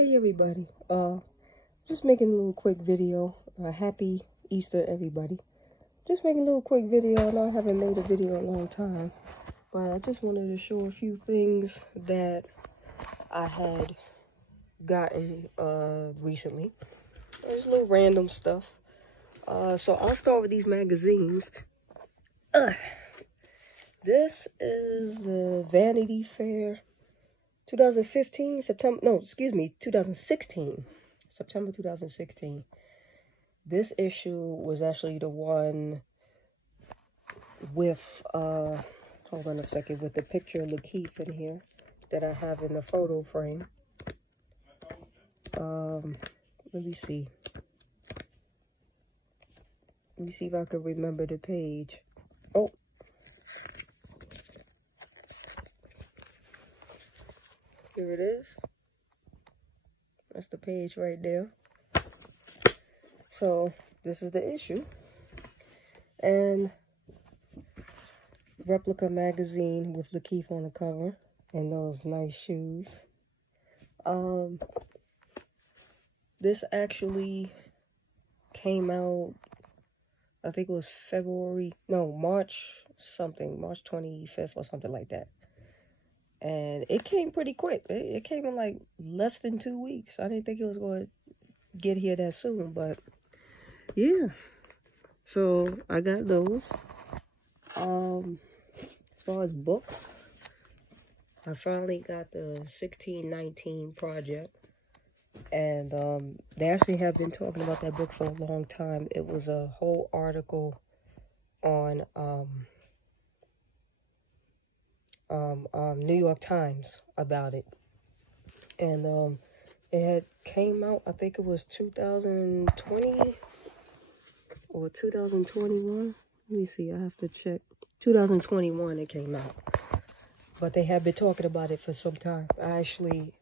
Hey everybody, just making a little quick video. Happy Easter everybody. Just making a little quick video. I know I haven't made a video in a long time, but I just wanted to show a few things that I had gotten recently. There's a little random stuff. So I'll start with these magazines. This is the Vanity Fair 2016, September 2016. This issue was actually the one with, hold on a second, with the picture of Lakeith in here that I have in the photo frame. Let me see. Let me see if I can remember the page. Oh. Here it is. That's the page right there. So this is the issue. And replica magazine with Lakeith on the cover and those nice shoes. This actually came out, I think it was March 25th or something like that. And it came pretty quick. It came in like less than 2 weeks. I didn't think it was going to get here that soon, but yeah. So I got those. As far as books, I finally got the 1619 Project. And they actually have been talking about that book for a long time. It was a whole article on New York Times about it, and it had came out, I think it was 2020 or 2021. Let me see, I have to check. 2021 it came out, but they have been talking about it for some time. I actually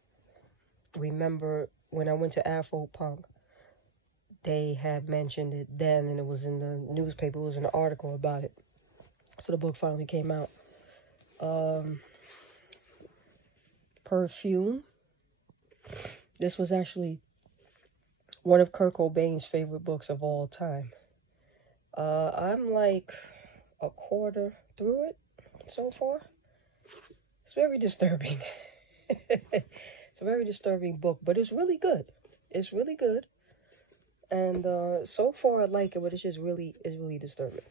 remember when I went to Afro Punk, they had mentioned it then, and it was in the newspaper. It was an article about it. So the book finally came out. Perfume. This was actually one of Kurt Cobain's favorite books of all time. I'm like a quarter through it so far. It's very disturbing. It's a very disturbing book, but it's really good. It's really good. And so far I like it, but it's really disturbing.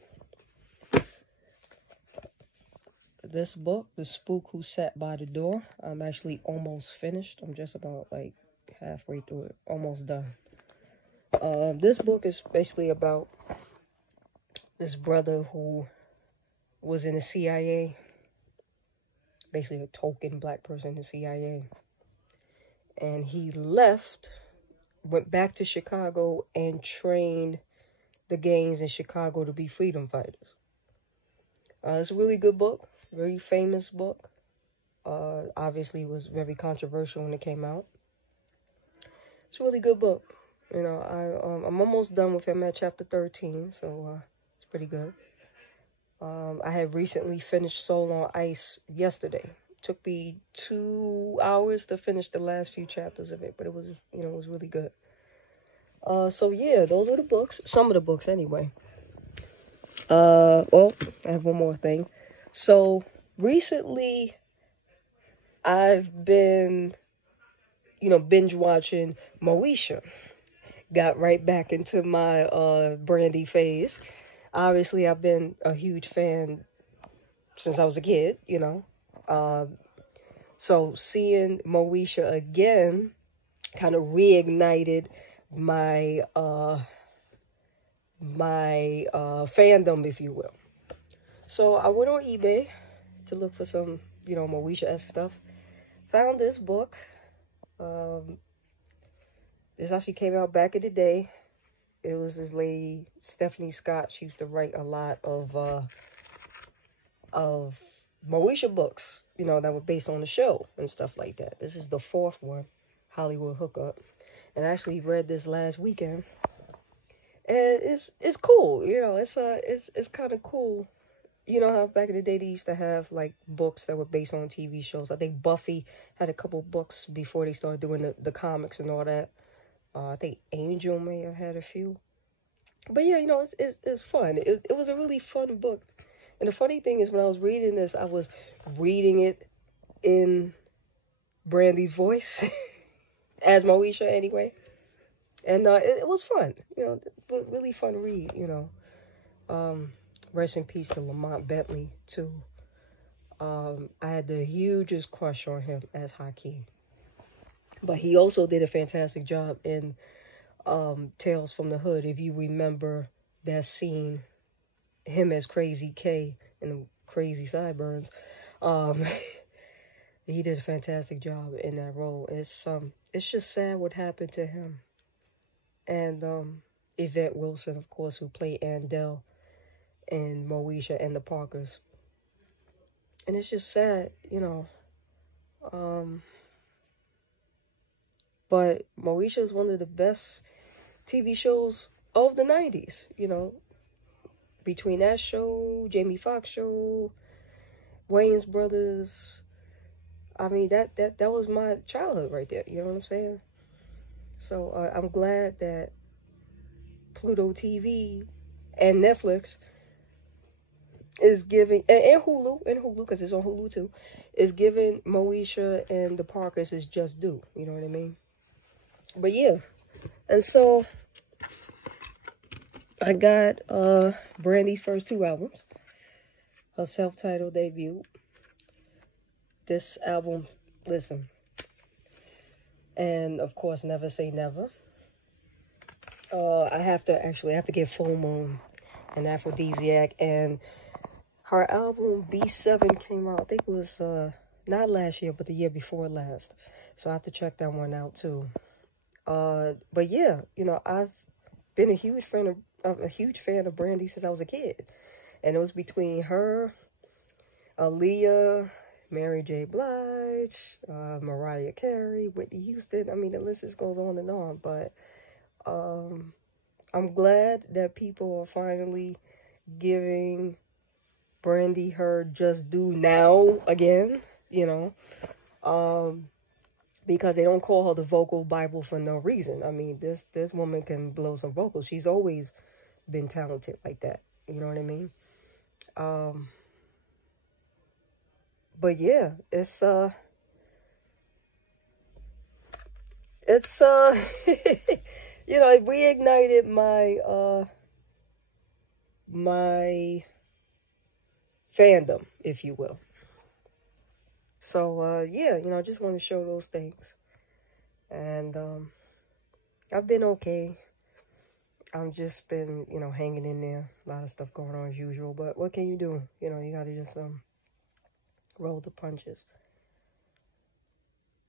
This book, The Spook Who Sat by the Door, I'm actually almost finished. I'm just about like halfway through it, almost done. This book is basically about this brother who was in the CIA, basically a token black person in the CIA. And he left, went back to Chicago, and trained the gangs in Chicago to be freedom fighters. It's a really good book. Very famous book. Obviously was very controversial when it came out. It's a really good book. You know, I'm almost done with him at chapter 13, so it's pretty good. I had recently finished Soul on Ice yesterday. It took me 2 hours to finish the last few chapters of it, but it was, you know, it was really good. So yeah, those are the books. Some of the books anyway. Well, I have one more thing. So recently I've been, binge watching Moesha. Got right back into my Brandy phase. Obviously, I've been a huge fan since I was a kid, So seeing Moesha again kind of reignited my fandom, if you will. So I went on eBay to look for some, Moesha-esque stuff. Found this book. This actually came out back in the day. It was this lady, Stephanie Scott. She used to write a lot of Moesha books, that were based on the show and stuff like that. This is the 4th one, Hollywood Hookup. And I actually read this last weekend. And it's cool, it's kind of cool you know how back in the day they used to have like books that were based on TV shows. I think Buffy had a couple books before they started doing the comics and all that. I think Angel may have had a few. But yeah, you know, it's fun. It was a really fun book. And the funny thing is when I was reading this, I was reading it in Brandy's voice as Moesha anyway. And it was fun, you know, really fun read, you know. Rest in peace to Lamont Bentley, too. I had the hugest crush on him as Hakeem. But he also did a fantastic job in Tales from the Hood. If you remember that scene, him as Crazy K and Crazy Sideburns, he did a fantastic job in that role. It's just sad what happened to him. And Yvette Wilson, of course, who played Andell and Moesha and the Parkers. And it's just sad, you know. But Moesha is one of the best TV shows of the 90s, you know. Between that show, Jamie Foxx show, Wayans Brothers. I mean, that was my childhood right there, you know what I'm saying? So I'm glad that Pluto TV and Netflix is giving, and Hulu, because it's on Hulu too, is giving Moesha and the Parkers is just due. You know what I mean? But yeah, and so I got Brandy's first 2 albums, her self-titled debut. This album, listen, and of course, Never Say Never. I have to get Full Moon and Aphrodisiac, and her album B7 came out, I think it was not last year, but the year before last. So I have to check that one out too. But yeah, you know, I've been a huge fan of Brandy since I was a kid. And it was between her, Aaliyah, Mary J. Blige, Mariah Carey, Whitney Houston. I mean, the list just goes on and on. But I'm glad that people are finally giving Brandy her just due now again, you know, because they don't call her the vocal Bible for no reason. I mean, this woman can blow some vocals. She's always been talented like that. You know what I mean? But yeah, it's you know, it reignited my fandom, if you will. So yeah, you know, I just want to show those things. And I've been okay. I've just been, you know, hanging in there. A lot of stuff going on as usual. But what can you do? You know, you gotta just roll the punches.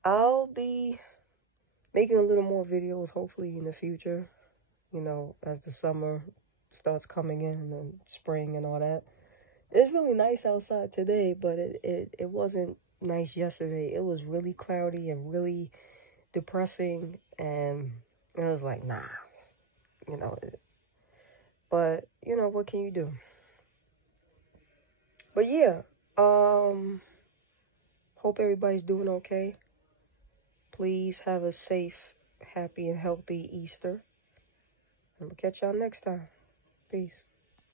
I'll be making a little more videos hopefully in the future, you know, as the summer starts coming in and spring and all that. It's really nice outside today, but it wasn't nice yesterday. It was really cloudy and really depressing, and it was like, nah, you know. But, you know, what can you do? But yeah, hope everybody's doing okay. Please have a safe, happy, and healthy Easter. And we'll catch y'all next time. Peace.